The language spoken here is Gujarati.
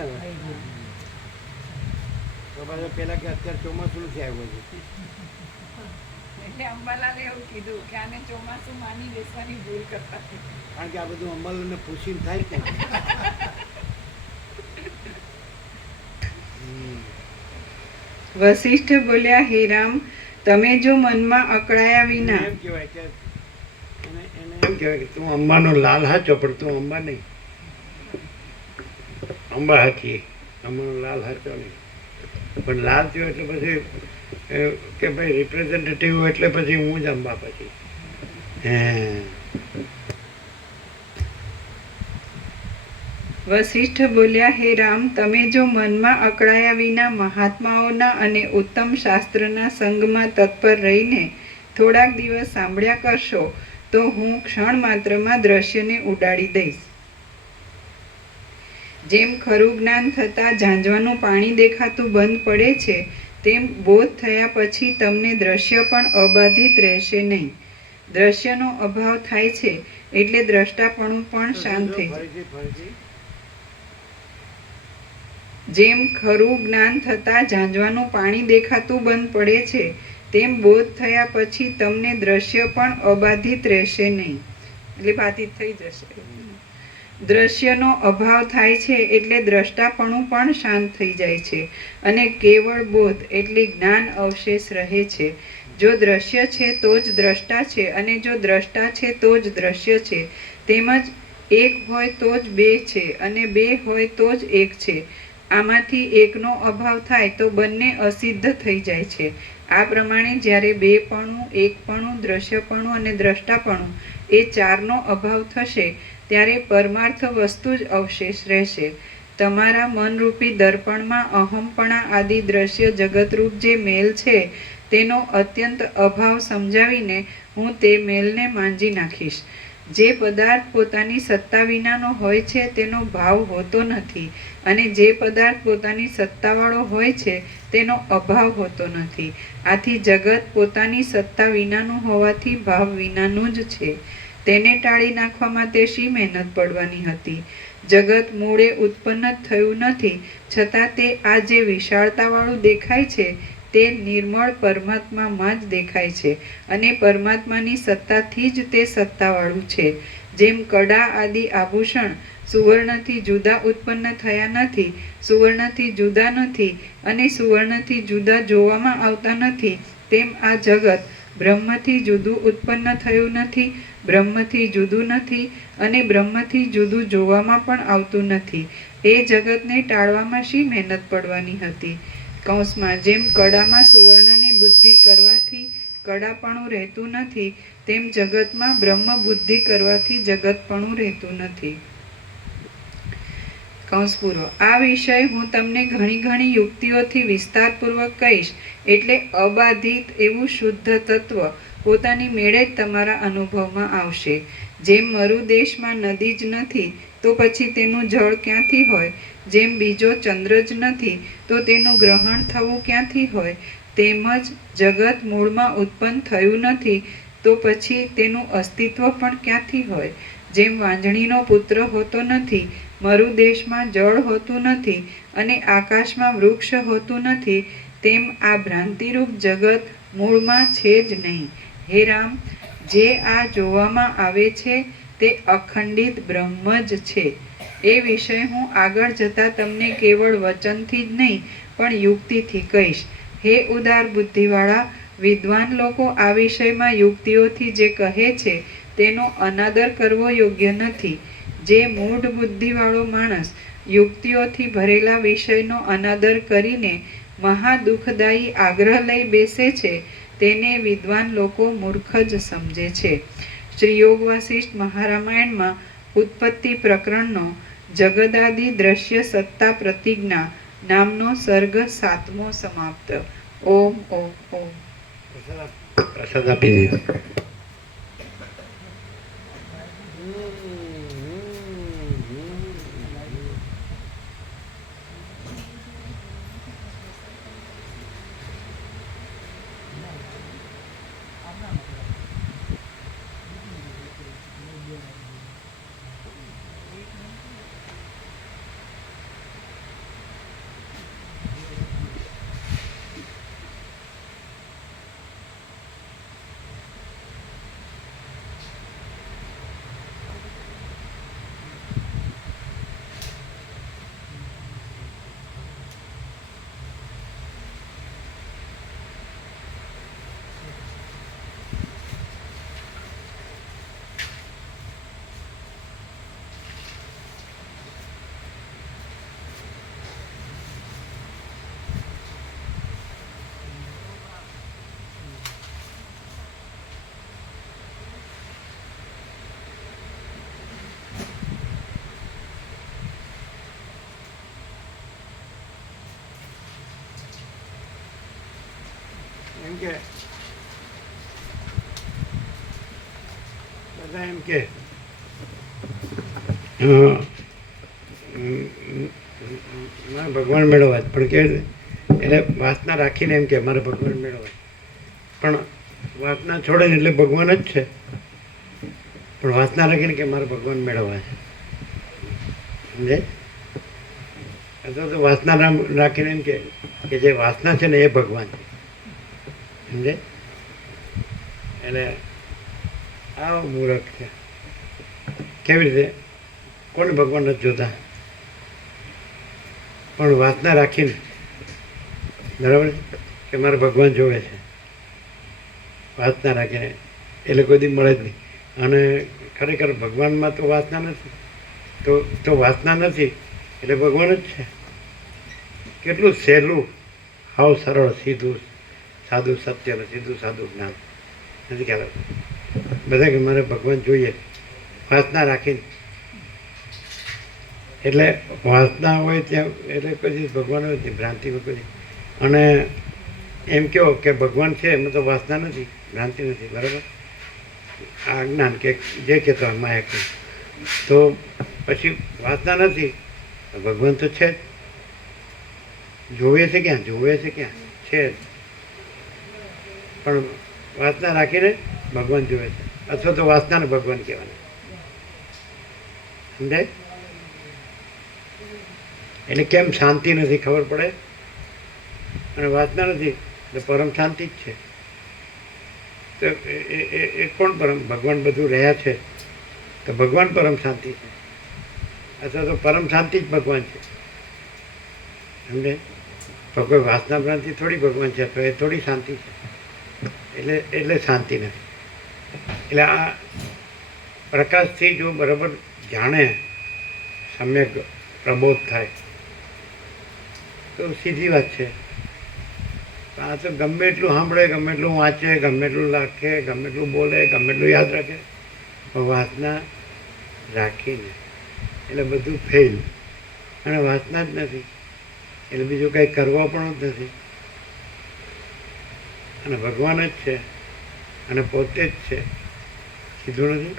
એવું ને તો પાછું પેલા કે અત્યારે ચોમાસું નથી આવ્યું છે એટલે અંબાલાલે એવું કીધું કે આને ચોમાસું માની બેસવાની ભૂલ કરતા. કારણ કે આ બધું અંબાલાલને પૂછીને થાય કે વશિષ્ઠ બોલ્યા, હે રામ, તમે જો મનમાં અકળાયા વિના એમ કહેવાય કે એને એને એમ કહેવાય કે તું અંબાનો લાલ હાચો પણ તું અંબા નહીં. અંબા હાચી, અંબાનો લાલ હાચો નહીં. પણ લાલ થયો એટલે પછી કે ભાઈ રિપ્રેઝેન્ટેટિવ એટલે પછી હું જ અંબા પછી. હે વશિષ્ઠ બોલ્યા, હે રામ, તમે જો મનમાં અકળાયા વિના મહાત્માઓના અને ઉત્તમ શાસ્ત્રના સંગમાં તત્પર રહીને થોડાક દિવસ સાંભળ્યા કરશો તો હું ક્ષણ માત્રમાં દ્રશ્યને ઉડાડી દઈશ. જેમ ખરું જ્ઞાન થતાં ઝાંઝવાનું પાણી દેખાતું બંધ પડે છે તેમ બોધ થયા પછી તમને દ્રશ્ય પણ અબાધિત રહેશે નહીં. દ્રશ્યનો અભાવ થાય છે એટલે દ્રષ્ટાપણું પણ શાંત થઈ જાય. જેમ ખરું જ્ઞાન થતાં ઝાંઝવાનું પાણી દેખાતું બંધ પડે છે તેમ બોધ થયા પછી તમને દ્રશ્ય પણ અબાધિત રહેશે નહીં, એટલે બાધિત થઈ જશે. દ્રશ્યનો અભાવ થાય છે એટલે દ્રષ્ટાપણું પણ શાંત થઈ જાય છે અને કેવળ બોધ એટલે જ્ઞાન અવશેષ રહે છે. જો દ્રશ્ય છે તો જ દ્રષ્ટા છે અને જો દ્રષ્ટા છે તો જ દ્રશ્ય છે. તેમજ એક હોય તો જ બે છે અને બે હોય તો જ એક છે. આમાંથી એકનો અભાવ થાય તો બંને અસિદ્ધ થઈ જાય છે. આ પ્રમાણે જ્યારે બેપણું, એકપણું, દ્રશ્યપણું અને દ્રષ્ટાપણું એ ચારનો અભાવ થશે ત્યારે પરમાર્થ વસ્તુ જ અવશેષ રહેશે. તમારા મનરૂપી દર્પણમાં અહમપણા આદિ દ્રશ્ય જગતરૂપ જે મેલ છે તેનો અત્યંત અભાવ સમજાવીને હું તે મેલને માંજી નાખીશ. જે પદાર્થ પોતાની સત્તા વિનાનો હોય છે તેનો ભાવ હોતો નથી અને જે પદાર્થ પોતાની સત્તાવાળો હોય છે તેનો અભાવ હોતો નથી. આથી જગત પોતાની સત્તા વિનાનું હોવાથી ભાવ વિનાનું જ છે. તેને ટાળી નાખવા માટે શી મહેનત પડવાની હતી? જગત મૂળે ઉત્પન્ન જ થયું નથી, છતાં તે આ જે વિશાળતાવાળું દેખાય છે તે નિર્મળ પરમાત્મામાં જ દેખાય છે અને પરમાત્માની સત્તાથી જ તે સત્તાવાળું છે. જેમ કડા આદિ આભૂષણ સુવર્ણથી જુદા ઉત્પન્ન થયા નથી, સુવર્ણથી જુદા નથી અને સુવર્ણથી જુદા જોવામાં આવતા નથી, તેમ આ જગત બ્રહ્મથી જુદું ઉત્પન્ન થયું નથી, બ્રહ્મથી જુદું નથી અને બ્રહ્મથી જુદું જોવામાં પણ આવતું નથી. એ જગતને ટાળવામાં શી મહેનત પડવાની હતી? કૌંસમાં જેમ કડામાં સુવર્ણની બુદ્ધિ કરવાથી કડાપણું રહેતું નથી તેમ જગતમાં બ્રહ્મ બુદ્ધિ કરવાથી જગતપણું રહેતું નથી. કૌંસ પૂરો. આ વિષય હું તમને ઘણી ઘણી યુક્તિઓથી વિસ્તારપૂર્વક કહીશ એટલે અબાધિત એવું શુદ્ધ તત્વ પોતાની મેળે જ તમારા અનુભવમાં આવશે. જેમ મરુદેશમાં નદી જ નથી તો પછી તેનું જળ ક્યાંથી હોય? જેમ બીજો ચંદ્ર જ નથી તો તેનું ગ્રહણ થવું ક્યાંથી હોય? તેમજ જગત મૂળમાં ઉત્પન્ન થયું નથી તો પછી તેનું અસ્તિત્વ પણ ક્યાંથી હોય? જેમ વાંજણીનો પુત્ર હોતો નથી, મરુદેશમાં જળ હોતું નથી અને આકાશમાં વૃક્ષ હોતું નથી, તેમ આ ભ્રાંતિરૂપ જગત મૂળમાં છે જ નહીં. હે રામ, જે આ જોવામાં આવે છે તે અખંડિત બ્રહ્મ જ છે. એ વિષય હું આગળ જતાં તમને કેવળ વચનથી જ નહીં પણ યુક્તિથી કહીશ. હે ઉદાર બુદ્ધિવાળા, વિદ્વાન લોકો આ વિષયમાં યુક્તિઓથી જે કહે છે તેનો અનાદર કરવો યોગ્ય નથી. જે મૂઢ બુદ્ધિવાળો માણસ યુક્તિઓથી ભરેલા વિષયનો અનાદર કરીને મહા દુઃખદાયી આગ્રહ લઈ બેસે છે તેને વિદ્વાન લોકો મૂર્ખ જ સમજે છે. શ્રી યોગ વાસિષ્ઠ મહારામાયણમાં ઉત્પત્તિ પ્રકરણનો જગદાદિ દ્રશ્ય સત્તા પ્રતિજ્ઞા નામનો સર્ગ 7મો સમાપ્ત. ઓમ ઓમ ઓમ. પ્રસાદ આપી દીધો. કે બધા એમ કે મારે ભગવાન મેળવવા જ પણ કે એટલે વાસના રાખીને એમ કે મારે ભગવાન મેળવવા પણ વાસના છોડે ને એટલે ભગવાન જ છે પણ વાસના રાખીને કે મારે ભગવાન મેળવવા છે સમજે અથવા તો વાસના રાખીને એમ કે જે વાસના છે ને એ ભગવાન છે સમજે એટલે આવો મૂર્ખ છે કેવી રીતે કોને ભગવાન નથી જોતા પણ વાસના રાખીને બરાબર કે મારે ભગવાન જોવે છે વાસના રાખીને એટલે કોઈ દી મળે જ નહીં અને ખરેખર ભગવાનમાં તો વાસના નથી તો વાસના નથી એટલે ભગવાન જ છે કેટલું સહેલું હાવ સરળ સીધું સાદું સત્ય ને સીધું સાદું જ્ઞાન નથી ખ્યાલ આવતો. બધા કે મારે ભગવાન જોઈએ વાસના રાખીને એટલે વાસના હોય ત્યાં એટલે પછી ભગવાન હોય ત્યાં ભ્રાંતિ હોય પછી અને એમ કહો કે ભગવાન છે એમાં તો વાસના નથી ભ્રાંતિ નથી બરાબર આ જ્ઞાન કે જે કહેતો હોય માયા કે તો પછી વાસના નથી ભગવાન તો છે જ જોવે છે ક્યાં છે જ પણ વાસના રાખીને ભગવાન જોવે છે અથવા તો વાસનાને ભગવાન કહેવાના સમજાય એટલે કેમ શાંતિ નથી ખબર પડે અને વાસના નથી તો પરમ શાંતિ જ છે તો એ કોણ પરમ ભગવાન બધું રહ્યા છે તો ભગવાન પરમ શાંતિ છે અથવા તો પરમ શાંતિ જ ભગવાન છે સમજે તો કોઈ વાસના ભ્રાંતિ થોડી ભગવાન છે તો એ થોડી શાંતિ છે એટલે શાંતિ નથી એટલે આ પ્રકાશથી જો બરાબર જાણે સમ્યક પ્રબોધ થાય તો સીધી વાત છે આ તો ગમે એટલું સાંભળે ગમે એટલું વાંચે ગમે એટલું લખે ગમે એટલું બોલે ગમે એટલું યાદ રાખે પણ વાસના રાખીને એટલે બધું ફેલ અને વાસના જ નથી એટલે બીજું કંઈ કરવા પણ જ નથી અને ભગવાન જ છે અને પોતે જ છે સીધું નથી.